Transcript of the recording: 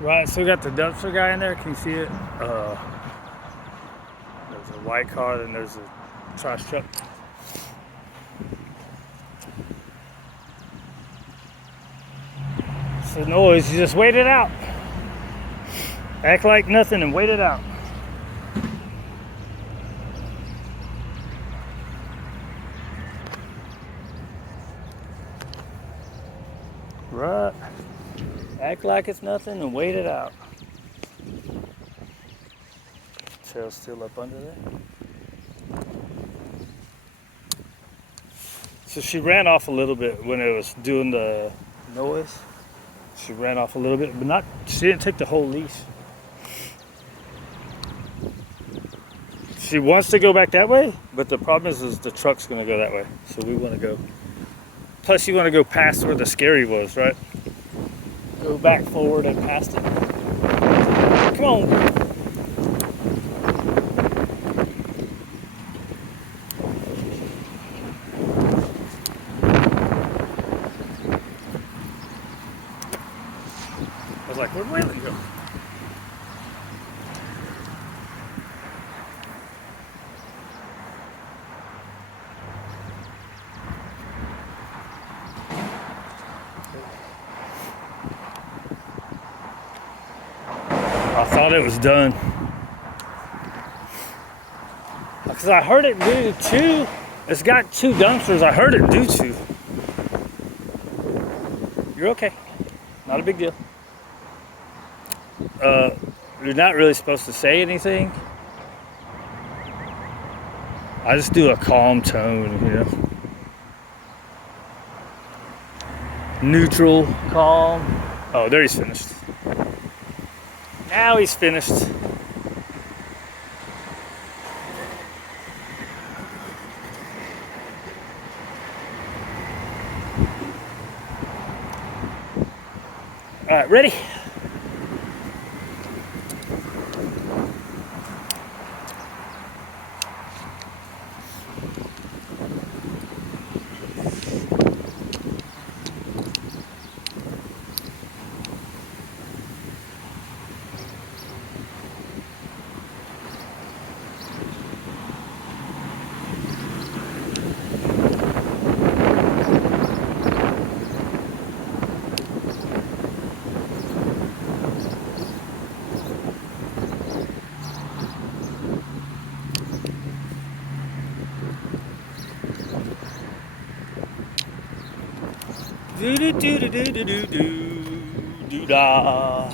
Right, so we got the dumpster guy in there. Can you see it? There's a white car, and there's a trash truck. It's the noise. You just wait it out. Act like nothing and wait it out. Right. Act like it's nothing and wait it out. Tail's still up under there. So she ran off a little bit when it was doing the noise. She ran off a little bit, but not. She didn't take the whole leash. She wants to go back that way, but the problem is the truck's gonna go that way. So we want to go. Plus, you want to go past where the scary was, right? Go back forward and past it. Come on. I was like, where'd Waylon go? I thought it was done. Because I heard it do two. It's got two dumpsters. I heard it do two. You're okay. Not a big deal. You're not really supposed to say anything. I just do a calm tone, you know. Neutral, calm. Oh, there he's finished. Now he's finished. All right, ready? Do do do do do do do do da.